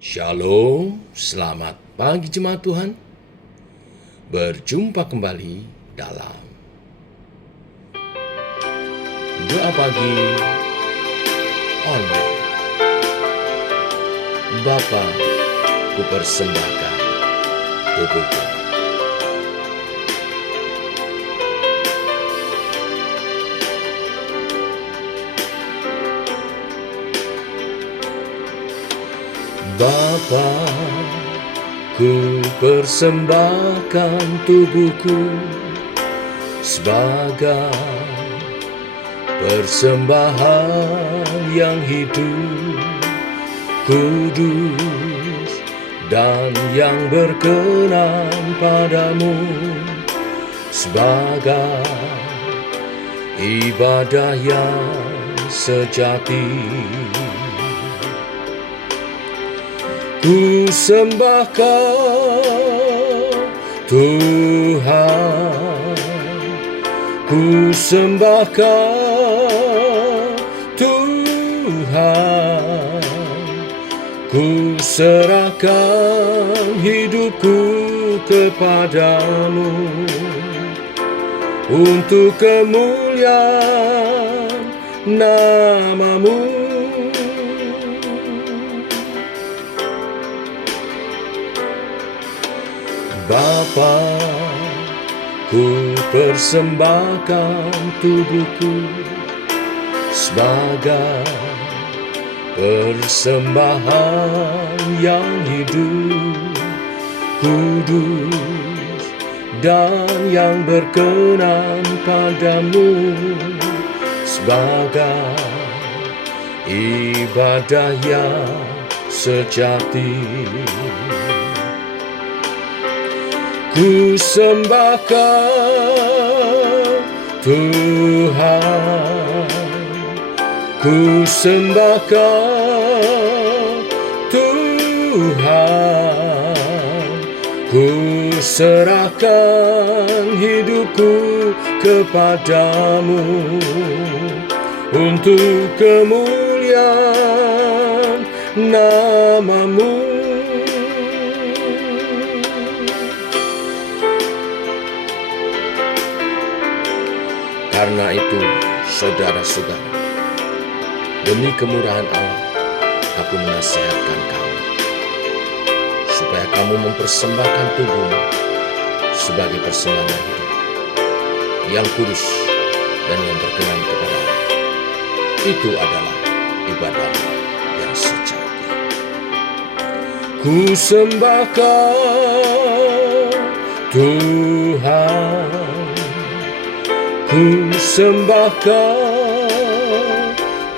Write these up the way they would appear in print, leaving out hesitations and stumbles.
Shalom, selamat pagi jemaat Tuhan. Berjumpa kembali dalam doa pagi online. Bapa, kupersembahkan tubuhku. Bapa, ku persembahkan tubuhku sebagai persembahan yang hidup, kudus, dan yang berkenan padamu, sebagai ibadah yang sejati. Ku sembahkan Tuhan, ku sembahkan Tuhan, ku serahkan hidupku kepadamu untuk kemuliaan nama-Mu. Bapa, ku persembahkan tubuhku sebagai persembahan yang hidup, kudus, dan yang berkenan padamu, sebagai ibadah yang sejati. Ku sembahkan Tuhan, ku sembahkan Tuhan, ku serahkan hidupku kepadamu untuk kemuliaan nama-Mu. Karena itu, saudara-saudara, demi kemurahan Allah, aku menasihatkan kamu, supaya kamu mempersembahkan tubuhmu sebagai persembahan hidup, yang kudus dan yang berkenan kepada Allah. Itu adalah ibadah yang sejati. Ku sembahkan Tuhan, ku sembahkan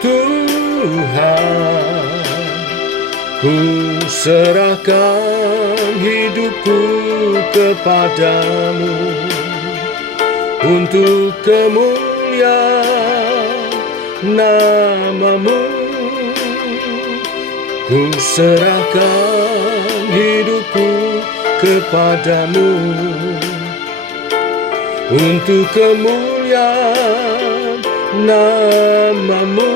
Tuhan, ku serahkan hidupku kepadamu untuk kemuliaan nama-Mu. Ku serahkan hidupku kepadamu untuk kemuliaan nama-Mu,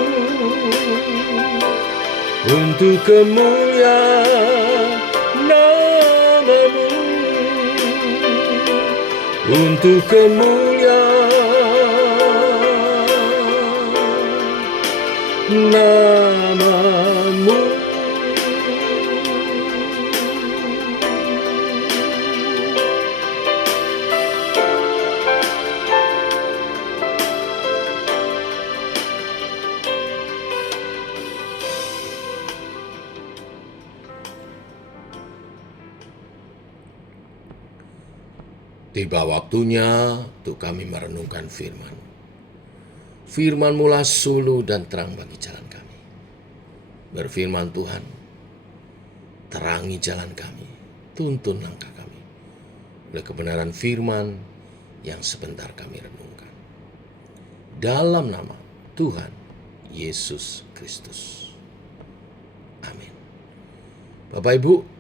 untuk kemuliaan nama-Mu, untuk kemuliaan nama-Mu. Tiba waktunya untuk kami merenungkan firman. Firman-Mu-lah suluh dan terang bagi jalan kami. Berfirman Tuhan, terangi jalan kami, tuntun langkah kami oleh kebenaran firman yang sebentar kami renungkan. Dalam nama Tuhan Yesus Kristus. Amin. Bapak Ibu,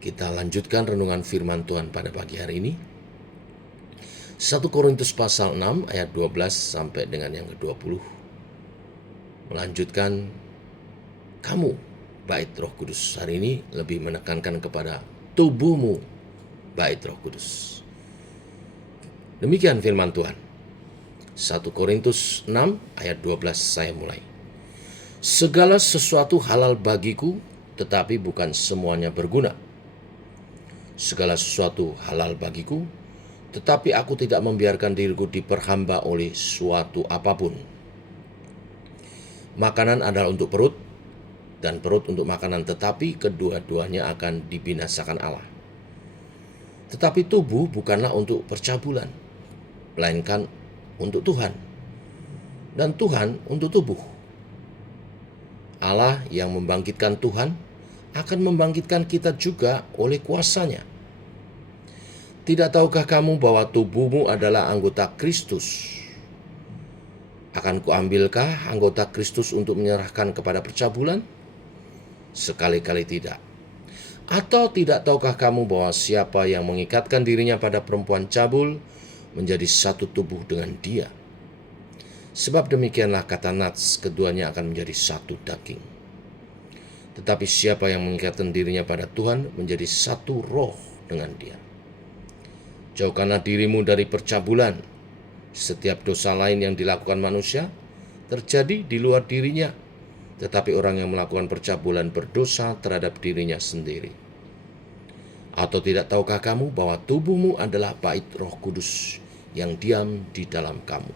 kita lanjutkan renungan firman Tuhan pada pagi hari ini. 1 Korintus pasal 6 ayat 12 sampai dengan yang ke-20 melanjutkan, kamu bait Roh Kudus. Hari ini lebih menekankan kepada tubuhmu bait Roh Kudus. Demikian firman Tuhan. 1 Korintus 6 ayat 12 saya mulai. Segala sesuatu halal bagiku, tetapi bukan semuanya berguna. Segala sesuatu halal bagiku, tetapi aku tidak membiarkan diriku diperhamba oleh suatu apapun. Makanan adalah untuk perut, dan perut untuk makanan, tetapi kedua-duanya akan dibinasakan Allah. Tetapi tubuh bukanlah untuk percabulan, melainkan untuk Tuhan, dan Tuhan untuk tubuh. Allah yang membangkitkan Tuhan akan membangkitkan kita juga oleh kuasa-Nya. Tidak tahukah kamu bahwa tubuhmu adalah anggota Kristus? Akan kuambilkah anggota Kristus untuk menyerahkan kepada percabulan? Sekali-kali tidak. Atau tidak tahukah kamu bahwa siapa yang mengikatkan dirinya pada perempuan cabul menjadi satu tubuh dengan dia? Sebab demikianlah kata Nats, keduanya akan menjadi satu daging. Tetapi siapa yang mengikatkan dirinya pada Tuhan menjadi satu roh dengan dia. Jauhkanlah dirimu dari percabulan. Setiap dosa lain yang dilakukan manusia terjadi di luar dirinya, tetapi orang yang melakukan percabulan berdosa terhadap dirinya sendiri. Atau tidak tahukah kamu bahwa tubuhmu adalah bait Roh Kudus yang diam di dalam kamu,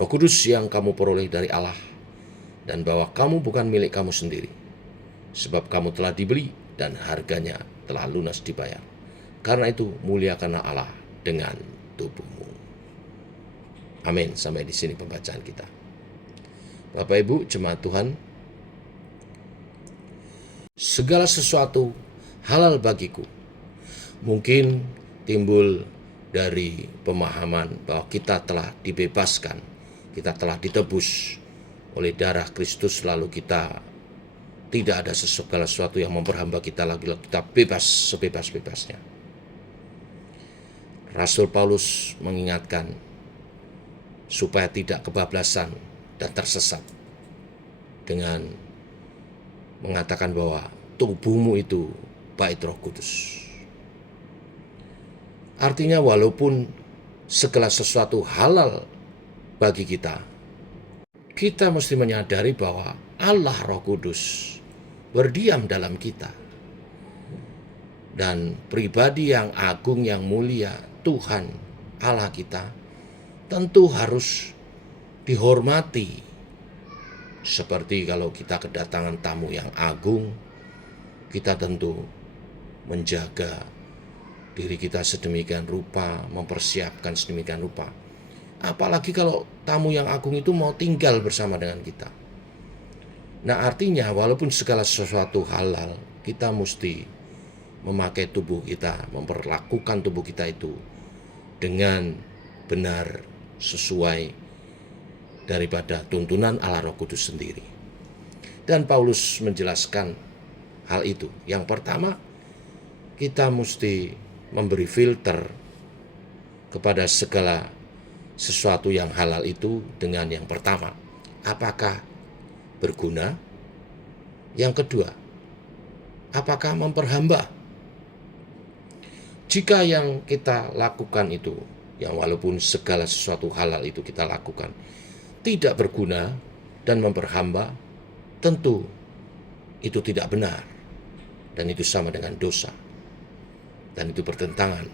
Roh Kudus yang kamu peroleh dari Allah, dan bahwa kamu bukan milik kamu sendiri, sebab kamu telah dibeli dan harganya telah lunas dibayar. Karena itu muliakanlah Allah dengan tubuhmu. Amin. Sampai di sini pembacaan kita. Bapak Ibu jemaat Tuhan, segala sesuatu halal bagiku. Mungkin timbul dari pemahaman bahwa kita telah dibebaskan, kita telah ditebus oleh darah Kristus, lalu kita tidak ada segala sesuatu yang memperhamba kita lagi, kita bebas sebebas-bebasnya. Rasul Paulus mengingatkan supaya tidak kebablasan dan tersesat dengan mengatakan bahwa tubuhmu itu bait Roh Kudus. Artinya walaupun segala sesuatu halal bagi kita, kita mesti menyadari bahwa Allah Roh Kudus berdiam dalam kita. Dan pribadi yang agung, yang mulia, Tuhan Allah kita, tentu harus dihormati. Seperti kalau kita kedatangan tamu yang agung, kita tentu menjaga diri kita sedemikian rupa, mempersiapkan sedemikian rupa. Apalagi kalau tamu yang agung itu mau tinggal bersama dengan kita. Nah, artinya walaupun segala sesuatu halal, kita mesti memakai tubuh kita, memperlakukan tubuh kita itu dengan benar sesuai daripada tuntunan Allah Roh Kudus sendiri. Dan Paulus menjelaskan hal itu. Yang pertama, kita mesti memberi filter kepada segala sesuatu yang halal itu dengan yang pertama, apakah berguna? Yang kedua, apakah memperhamba? Jika yang kita lakukan itu, yang walaupun segala sesuatu halal itu kita lakukan, tidak berguna dan memperhamba, tentu itu tidak benar. Dan itu sama dengan dosa. Dan itu bertentangan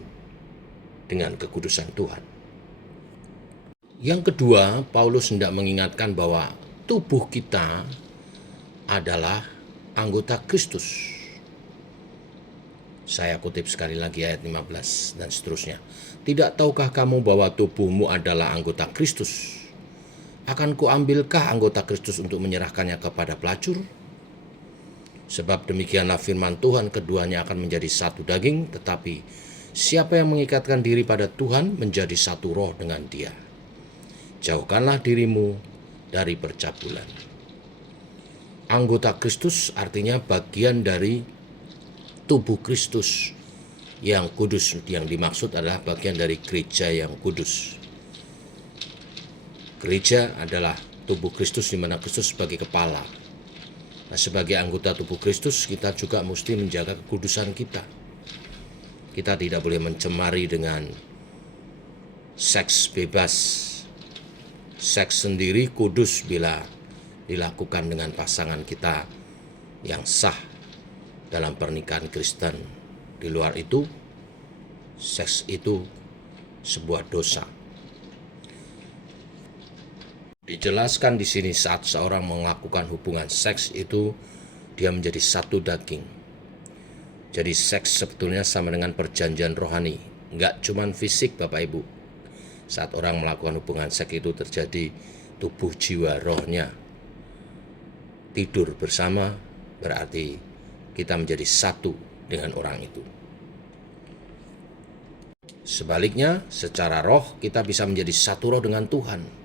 dengan kekudusan Tuhan. Yang kedua, Paulus hendak mengingatkan bahwa tubuh kita adalah anggota Kristus. Saya kutip sekali lagi ayat 15 dan seterusnya. Tidak tahukah kamu bahwa tubuhmu adalah anggota Kristus? Akan kuambilkah anggota Kristus untuk menyerahkannya kepada pelacur? Sebab demikianlah firman Tuhan, keduanya akan menjadi satu daging, tetapi siapa yang mengikatkan diri pada Tuhan menjadi satu roh dengan dia. Jauhkanlah dirimu dari percabulan. Anggota Kristus artinya bagian dari tubuh Kristus yang kudus. Yang dimaksud adalah bagian dari gereja yang kudus. Gereja adalah tubuh Kristus di mana Kristus sebagai kepala. Nah, sebagai anggota tubuh Kristus, kita juga mesti menjaga kekudusan kita. Kita tidak boleh mencemari dengan seks bebas. Seks sendiri kudus bila dilakukan dengan pasangan kita yang sah dalam pernikahan Kristen. Di luar itu, seks itu sebuah dosa. Dijelaskan di sini saat seorang melakukan hubungan seks itu dia menjadi satu daging. Jadi seks sebetulnya sama dengan perjanjian rohani, enggak cuman fisik Bapak Ibu. Saat orang melakukan hubungan seks itu terjadi tubuh jiwa rohnya tidur bersama, berarti kita menjadi satu dengan orang itu. Sebaliknya, secara roh kita bisa menjadi satu roh dengan Tuhan.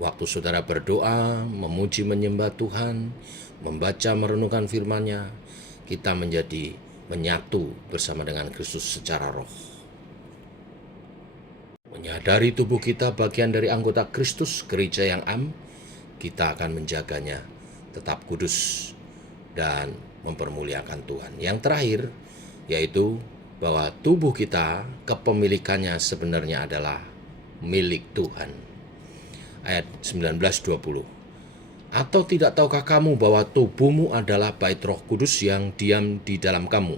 Waktu saudara berdoa, memuji menyembah Tuhan, membaca merenungkan firman-Nya, kita menjadi menyatu bersama dengan Kristus secara roh. Menyadari tubuh kita bagian dari anggota Kristus, gereja yang kita akan menjaganya tetap kudus dan mempermuliakan Tuhan. Yang terakhir, yaitu bahwa tubuh kita, kepemilikannya sebenarnya adalah milik Tuhan. Ayat 19-20. Atau tidak tahukah kamu bahwa tubuhmu adalah bait Roh Kudus yang diam di dalam kamu,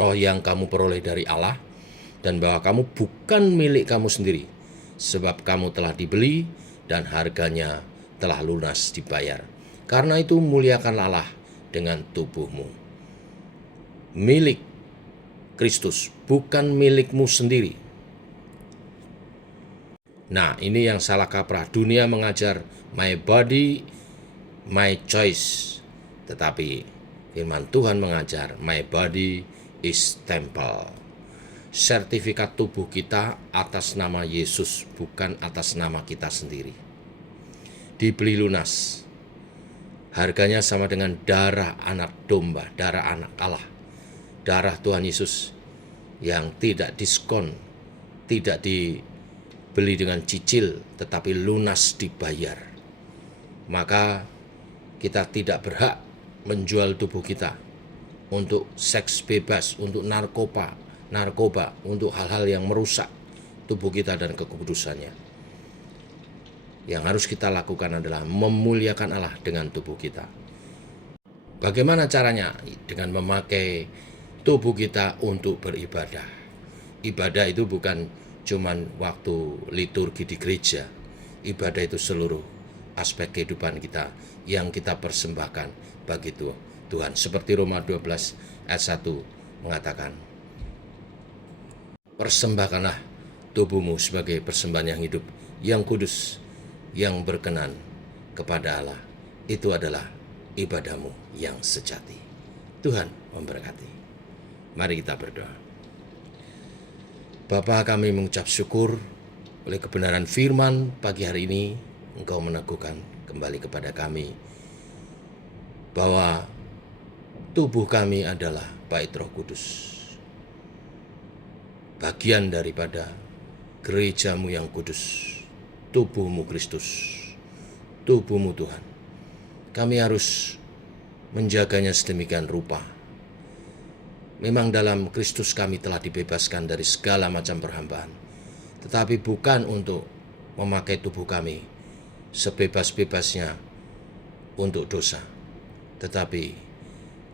roh yang kamu peroleh dari Allah, dan bahwa kamu bukan milik kamu sendiri, sebab kamu telah dibeli dan harganya telah lunas dibayar. Karena itu muliakanlah Allah dengan tubuhmu. Milik Kristus, bukan milikmu sendiri. Nah, ini yang salah kaprah. Dunia mengajar my body, my choice. Tetapi firman Tuhan mengajar my body is temple. Sertifikat tubuh kita atas nama Yesus, bukan atas nama kita sendiri. Dibeli lunas. Harganya sama dengan darah anak domba, darah anak Allah. Darah Tuhan Yesus yang tidak diskon, tidak dibeli dengan cicil, tetapi lunas dibayar. Maka kita tidak berhak menjual tubuh kita untuk seks bebas, untuk narkoba, untuk hal-hal yang merusak tubuh kita dan kekudusannya. Yang harus kita lakukan adalah memuliakan Allah dengan tubuh kita. Bagaimana caranya? Dengan memakai tubuh kita untuk beribadah. Ibadah itu bukan cuman waktu liturgi di gereja. Ibadah itu seluruh aspek kehidupan kita yang kita persembahkan bagi Tuhan. Seperti Roma 12 ayat 1 mengatakan, persembahkanlah tubuhmu sebagai persembahan yang hidup, yang kudus, yang berkenan kepada Allah. Itu adalah ibadahmu yang sejati. Tuhan memberkati. Mari kita berdoa. Bapa, kami mengucap syukur oleh kebenaran firman pagi hari ini. Engkau meneguhkan kembali kepada kami bahwa tubuh kami adalah bait Roh Kudus, bagian daripada gerejamu yang kudus, tubuhmu Kristus, tubuhmu Tuhan. Kami harus menjaganya sedemikian rupa. Memang dalam Kristus kami telah dibebaskan dari segala macam perhambaan, tetapi bukan untuk memakai tubuh kami sebebas-bebasnya untuk dosa, tetapi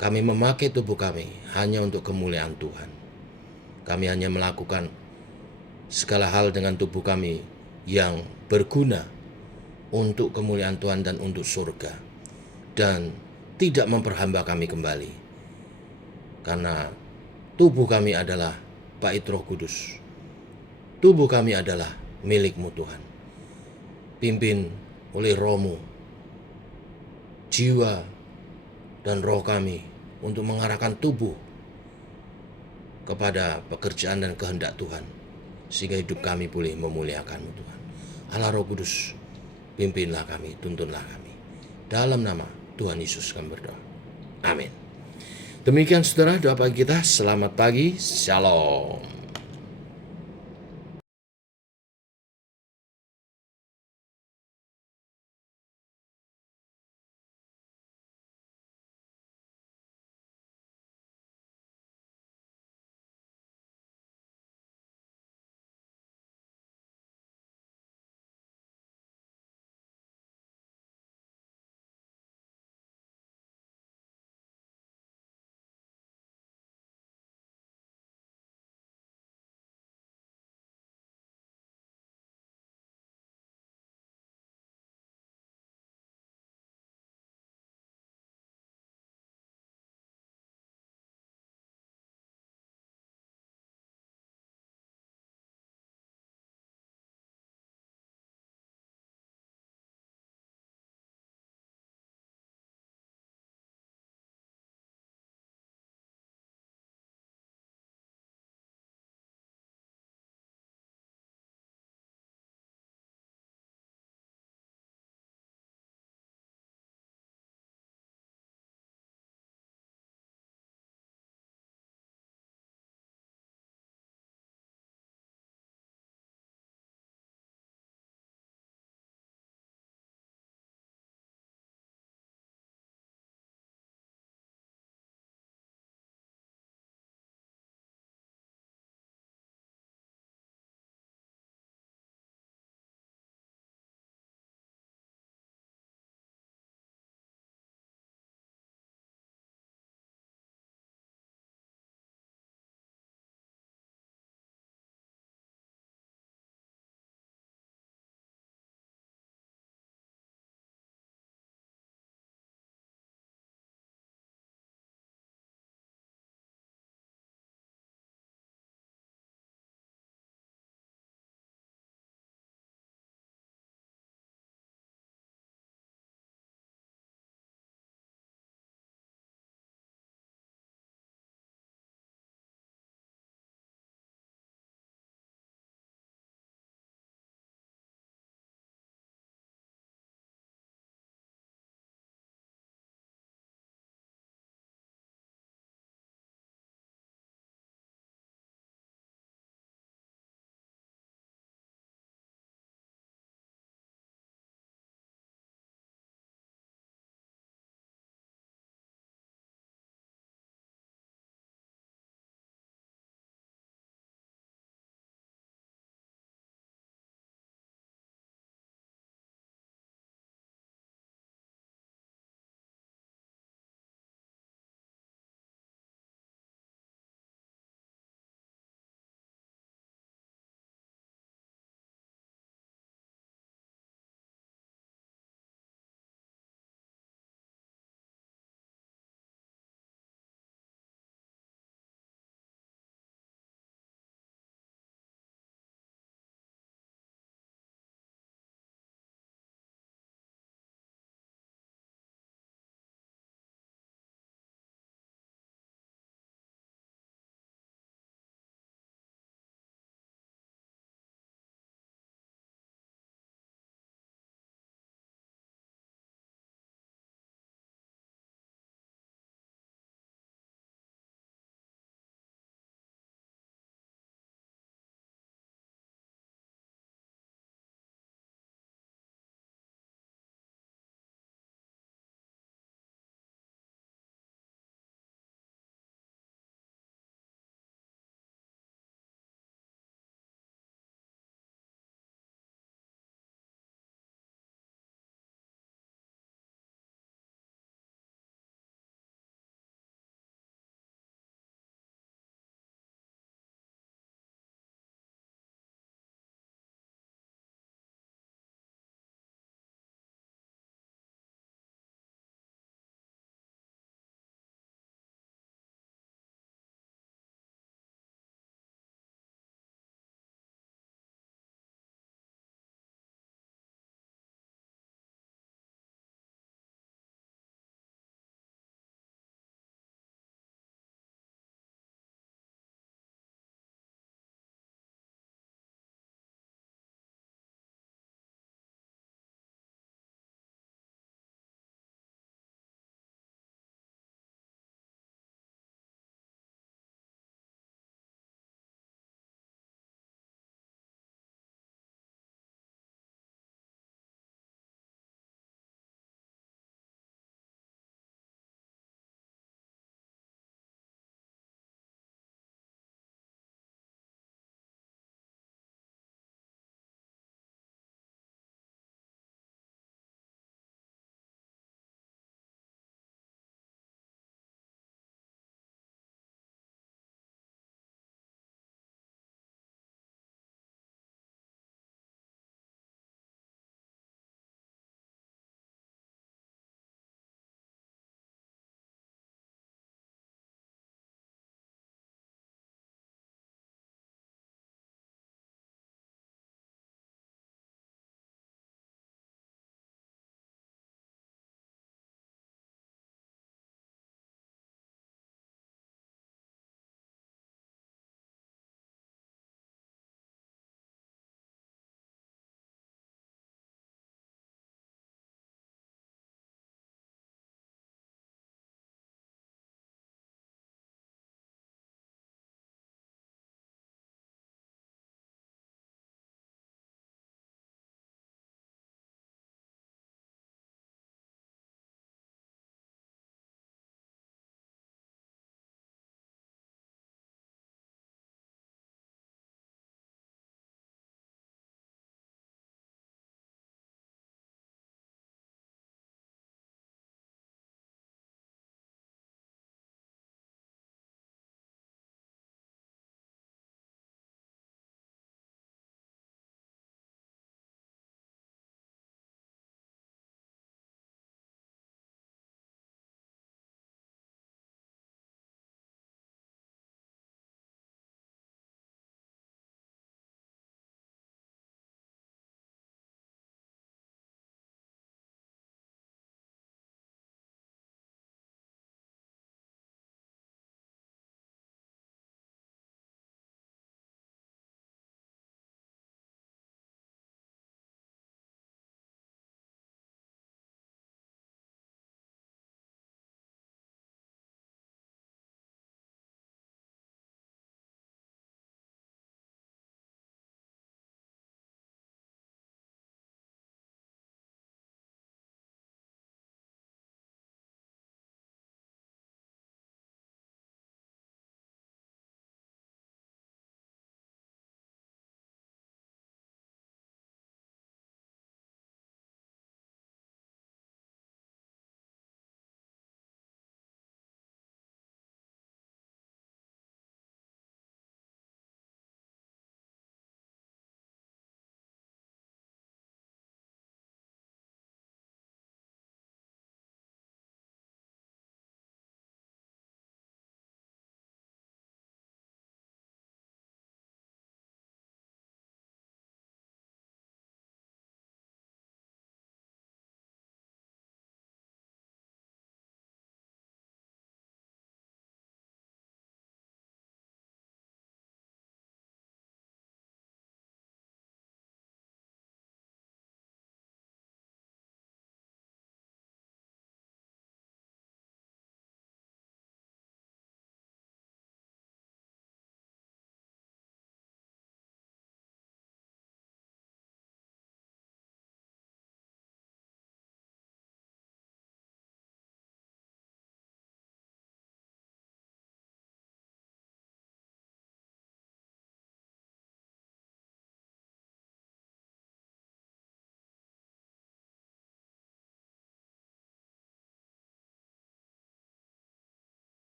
kami memakai tubuh kami hanya untuk kemuliaan Tuhan. Kami hanya melakukan segala hal dengan tubuh kami yang berguna untuk kemuliaan Tuhan dan untuk surga, dan tidak memperhamba kami kembali. Karena tubuh kami adalah bait Roh Kudus. Tubuh kami adalah milik-Mu Tuhan. Pimpin oleh Roh-Mu jiwa dan roh kami untuk mengarahkan tubuh kepada pekerjaan dan kehendak Tuhan, sehingga hidup kami boleh memuliakan-Mu Tuhan. Allah Roh Kudus, pimpinlah kami, tuntunlah kami. Dalam nama Tuhan Yesus kami berdoa. Amin. Demikian saudara, doa pagi kita. Selamat pagi. Shalom.